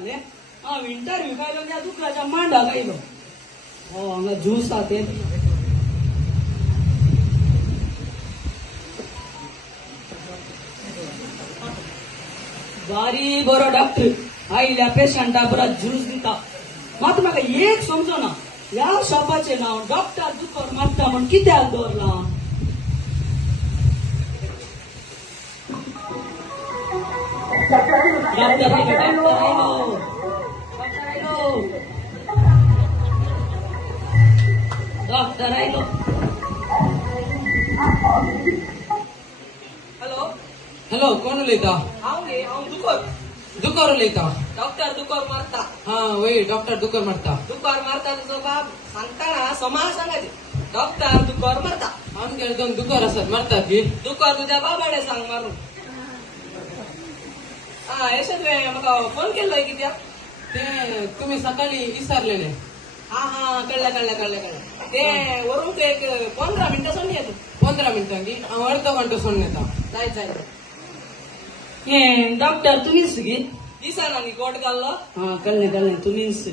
जाले इंटरव्यू खायलो त्या दुखराच्या मांडा खायलो हांगा ज्यूस हा ते भारी बरो डॉक्टर आयल्या पेशंटा बरा ज्यूस दिता मात म्हाका एक समजना ह्या शॉपाचे नाव डॉक्टर दुकर मारता म्हण कित्याक दवरला डॉक्टर आयलो हॅलो हॅलो कोण उलयता हांव दुकर दुकर उलयता डॉक्टर दुकर मारता हा वय डॉक्टर दुकर मारता दुकर मारता तुजो बाप सांगताना समाज सांगायचे डॉक्टर दुकर मारता आमगेर दोन दुकर आसात मारता की दुकर तुझ्या बाबाडे सांग मारून यशत म्हाका फोन केल्लो कित्याक ते तुम्ही सकाळी विचारलेले हा कळलं ते वरून एक 15 मिनिटं सोडून येतो 15 मिनिटां की हांव अर्धो घंटो सोडून येता जाय हे डॉक्टर तुम्हीच गे दिसाना न्ही कोट घाल्लो हा कळलें तुम्हीच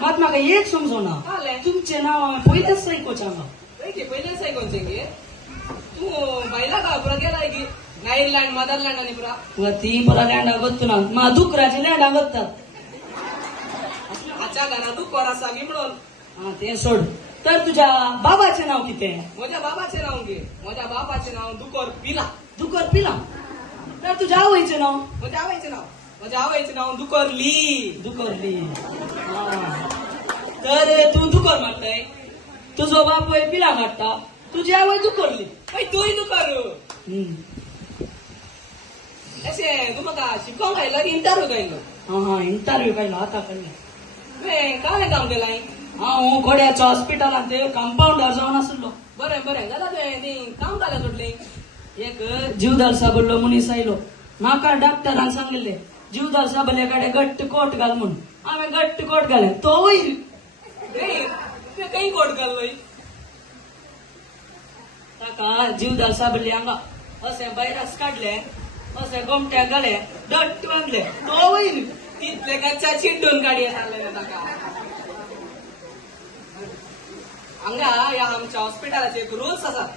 मात म्हाका एक समजोना तुमचें नांव पयलेच सायकोच हांगा पयलेच सायकोचें गे तूं बायला का पुरा गेलाय गे नायरलँड मदरलँड आनी पुरा ती पुरा लँडा गोत्तू ना मा दुकराची लँडा गोत्तात आच्या घरा दुकर आसा गी म्हणून हा ते सोड तर तुझ्या बाबाचें नाव कितें म्हज्या बाबाचें नाव गे म्हज्या बाबाचें नाव दुकर पिला तर तुझ्या आवयचें नाव म्हज्या आवयचें नाव दुकरली तर तूं दुकर मारताय तुजो बापूय पिला मारता तुझी आवय दुकरली तूय दुकर अशें तूं म्हाका शिकोवंक आयलो की इंटरव्यू गायलो हा इंटरव्यू गायलो आतां कळ्ळें काय काम केलां हांव गोड्याच्या हॉस्पिटलांत कंपाउंडर जावन आसलो बरें जाल्यार तुवें काम जालें सोडलें एक जीवदार साबल्लो मनीस आयलो म्हाका डॉक्टरान सांगिल्लें जीवदार साबले कडेन गट्ट कोट घाल म्हूण हांवें गट्ट कोट घालें तो वयर खंय कोट घाल्लो ताका जीवदार साबले हांगा अशें भायरास काडलें अशें गोमट्याक घालें डट्ट बांदलें तो वयर तितले गच्चा चिड्डून काडयेन हाडलें ताका हांगा ह्या आमच्या हॉस्पिटलाचे एक रुल्स आसात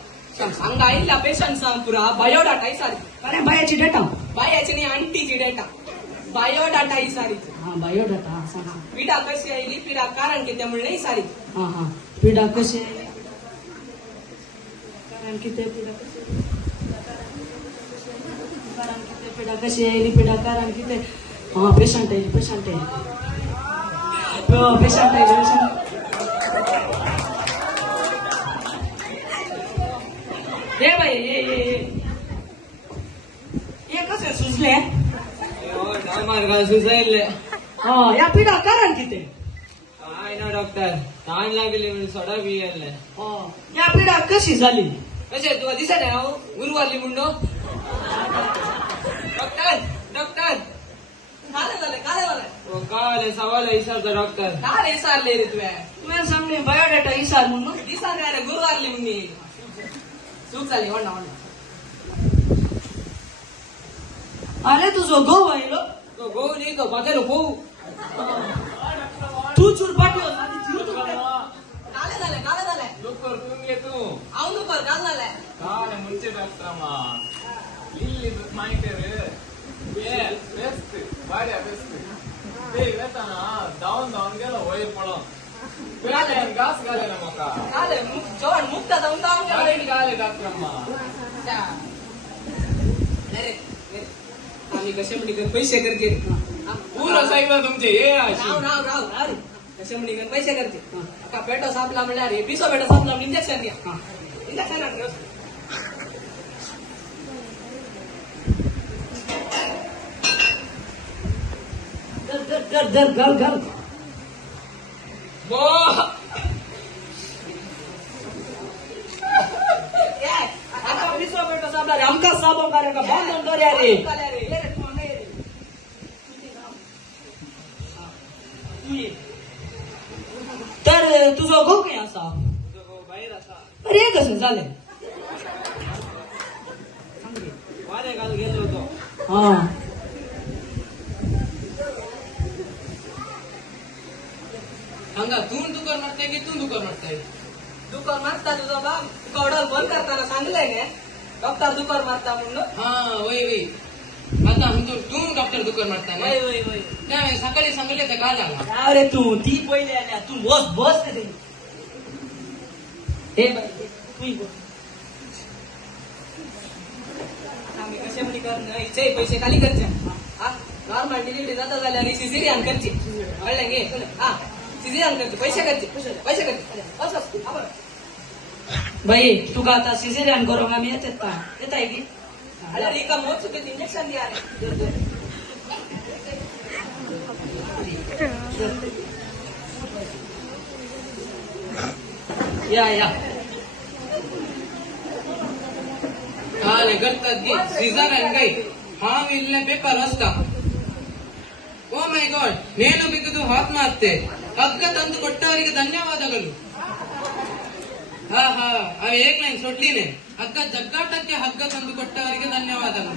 हांगा आयिल्ल्या पेशंट्सांक पुरा बायोडाटा इसारी अरे बायाची डेटा बायाची न्ही आंटीची डेटा बायोडाटा इसारीची हा बायोडाटा पिडा कशी आयली पिडा कारण कितें म्हणलें इसारी हा पिडा कशी आयली कारण कितें पिडा कशी आयली पिडा कारण कितें हा पेशंट आयली हे बाई हे कशें सुचलें मार्गान सुचयल्ले या पिडा कारण कितें काय ना डॉक्टर ताण लागली म्हणून सोडा बी येयल्ले या पिडा कशी जाली कशें तुका दिसना हांव उरवारली म्हूण डॉक्टर काले सवाल विचारता डॉक्टर काय विचारले रे तुवें सांगले बायोडाटा विचार म्हणून दिसा रे गुरुवारली म्हणून चूक जाली वडना आले तुझो घोव आयलो तो गो न्ही तो म्हागेलो पोव तू चुरपाटी जाले दुकर तुम्ही तू हांव दुकर घाल जाले ಕಾಳೆ ಮುಂಚೆ ಡಾಕ್ಟ್ರಮ್ಮ ಇಲ್ಲಿ ಮಾಹಿತಿರು ಬೆಸ್ಟ್ ಬಾಡಿ ಬೆಸ್ಟ್ ಇವತ್ತಾನ दावन गेलो वयर पळोवन घास घाले ना म्हाका घाले जवळ मुक्त दावन गाडी घाले डॉक्टरम्मा आम्ही कशे म्हणीकन पैसे करते पूर्ण सायकल तुमचे हे राव कशे म्हणीकन पैसे करते का पेटो सापला म्हणल्यार हे पिसो पेटो सापला म्हणून इंजेक्शन घ्या इंजेक्शन घर पिसो पेटो सापला रे आमकां साबो कार्य का बांधून दर्या रे तर तुझो घोव खंय आसा भायर आसा अरे कशें जालें वारे घाल गेलो तो हा मला सांगलंय ना डॉक्टर दुपार मारता म्हणून हा वय वय आता म्हणतो तू डॉक्टर दुकान मारता ना वय वय वय त्यावेळी सकाळी सांगितलं तर काय झाला अरे तू ती पहिले आल्या तू बस बस रे हे बाई तू बोल आम्ही कशा म्हणे करणं हिचे पैसे खाली करचे हा नॉर्मल डिलिव्हरी जाता झाल्या आणि सिझेरियन करचे कळलं घे हा सिझेरियन करते पैसे करते पैसे करते बस बस आपण बाई तुका आता सिझेरियन करू आम्ही येतात का येत आहे की अरे रिका मोच चुके इंजेक्शन दिया रे या ಕಾಲೆ ಗರ್ತದ್ದಿ ಸೀಸರ್ ಅಂಗೈ ಹಾವಿಲ್ಲ ಪೇಪರ್ ಹೊಸ್ತ ಓ ಮೈ ಗಾಡ್ ನೇಣು ಬಿಗಿದು ಆತ್ಮಹತ್ಯೆ ಹಗ್ಗ ತಂದು ಕೊಟ್ಟವರಿಗೆ ಧನ್ಯವಾದಗಳು ಹಾ ಹಾ ಅವ ಏಕ್ ಲೈನ್ ಸೊಡ್ಲಿನೇ ಹಗ್ಗ ಜಗ್ಗಾಟಕ್ಕೆ ಹಗ್ಗ ತಂದು ಕೊಟ್ಟವರಿಗೆ ಧನ್ಯವಾದಗಳು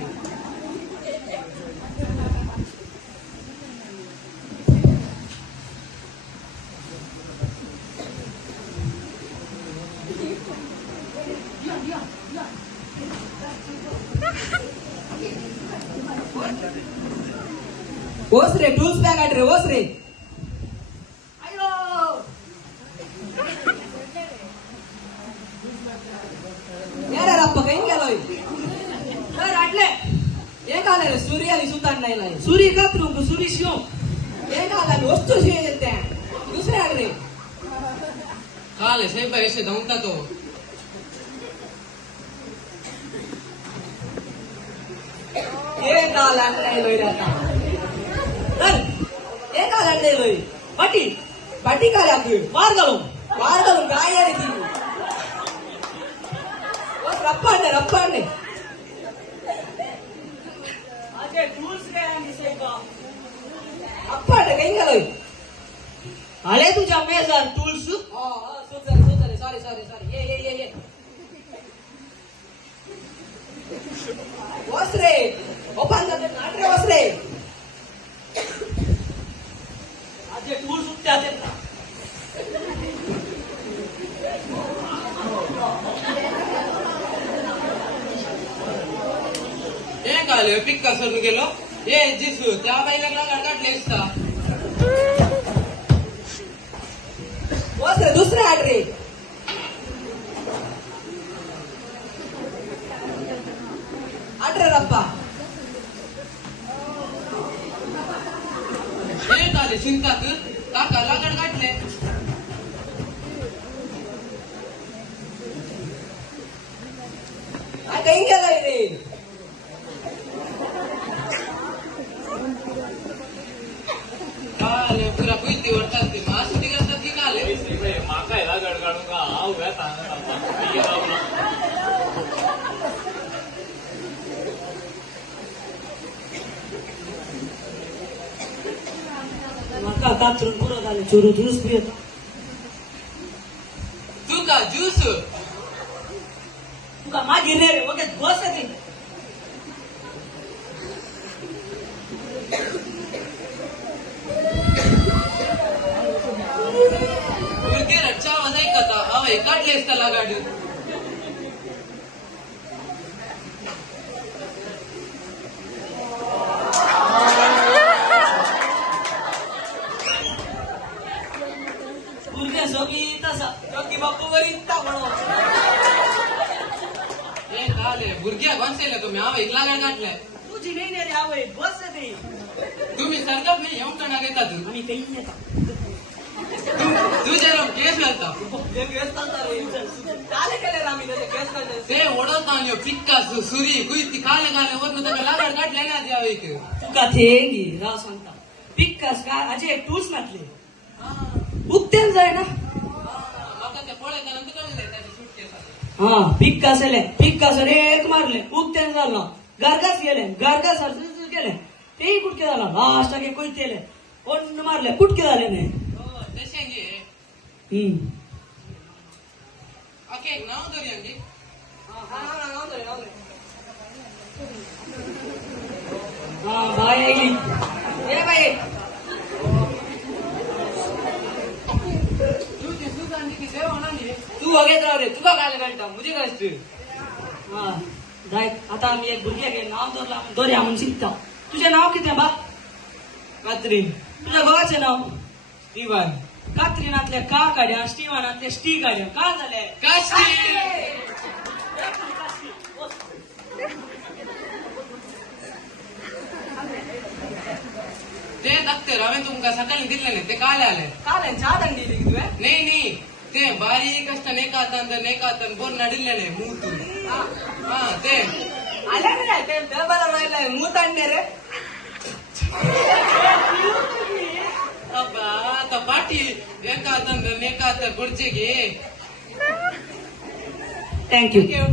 ओस रे टूल्स बॅग आठ रे ओस रे यार रप्पा काही गेलोय तर आटले एक आला रे सूर्य आणि सुतान नाही लाय सूर्य कातरू सूर्य शिव एक आला वस्तू शे येते दुसरे आठ रे ಕಾಲೆ ಸೇಬ ಎಸೆ ದೌಂತतो एक आला नाही लोय रे आता तर एक आला नाही लोय पाटी पाटी काय लागली वार घालून काय रे ती रप्पाडणे अजय टूल्स रे आणि सेबा अप्पाडणे काही गेलोय आले तुझ्या मेजार टूल्स सॉरी ये वस्त्रे ओपन करते नाटरे वस्त्रे अजय टूल्स उत्त्या देत ಏನ್ ಕಾಲೆ ಪಿಕ್ಕ ಸೊಂದು ಗೆಲೋ ಏ ಜಿಸು त्या बाईला गडगाटले असता वस्त्रे दुसरे आटरे आटरे रप्पा ಏನ್ ಕಾಲೆ ಚಿಂತಾಕ್ ಕಾಕಲ್ಲ गडगाटले काही गेलाय रे काले पुरा कुयती वरतात ते मासू दिगतात की काले माका याला गडगाडू का उभ्या मका कातरून पुरं झाले चोरू ज्यूस पियत तू का ज्यूस तुका माझी रे वगैरे बस आहे ती. उलटी रच्चा आवाज ऐकता अव एकाटले असताला गाडी पुरग्या सगळी तसा की बापू वर इत्ता म्हणून ए काले बुरग्या गोंसेले तुम्ही अव एकला गाड गाठलाय तुझी नाही रे आवय बस आहे ती. तुम्ही सरकत नाही येऊन टणा घेता तू आम्ही काही येता तू जरा केस घालता हे केस चालतात रे काले केले रे आम्ही त्याचे केस काढले ते ओढवता आणि पिक्का सुरी कुयती काले काले वरनं त्याला लागाड गाठलाय ना द्यावं इथे तुका थेंगी राव सांगता पिक्कास का अजय टूल्स नाटले उगतेल जाय ना आता त्या पोळ्याच्या नंतर कळले त्याची सुटकेस हा पिक्कास रे एक मारले उगतेल झालं गारगास गेले गारगास गेले तेही कुटके झाला लास्ट आगे कोयतेले कोण मारले कुटके झाले नाही तसे घे हम्म ओके नाव तरी अंगी हा बाय आईली ए बाई तू ती सुगंधी की देव ना नी तू वगैरे राव रे तुका काय घालता मुझे काय हा जाय आता आम्ही एक भुरग्याक नाव दवरला दोऱ्या म्हणून शिकता. तुझे नाव कितें बा? कात्रीन तुझ्या घोवाचें नाव? इवान कात्रिनातले का काढ्या, स्टीवानातले स्टी काढ्या, का झाले? ते दफ्तर हांवें तुमकां सकाळी दिल्ले ते काले आले. काल चा दिली की तुवें नाही ते बारीक असतं नेकातन बोर नडिल्ले मूतून. हा ते आल्या नाही ते बरं राहिलंय मूत आणणे रे अब्बा आता पाठी नेकातन खुर्ची घे. थँक्यू. थँक्यू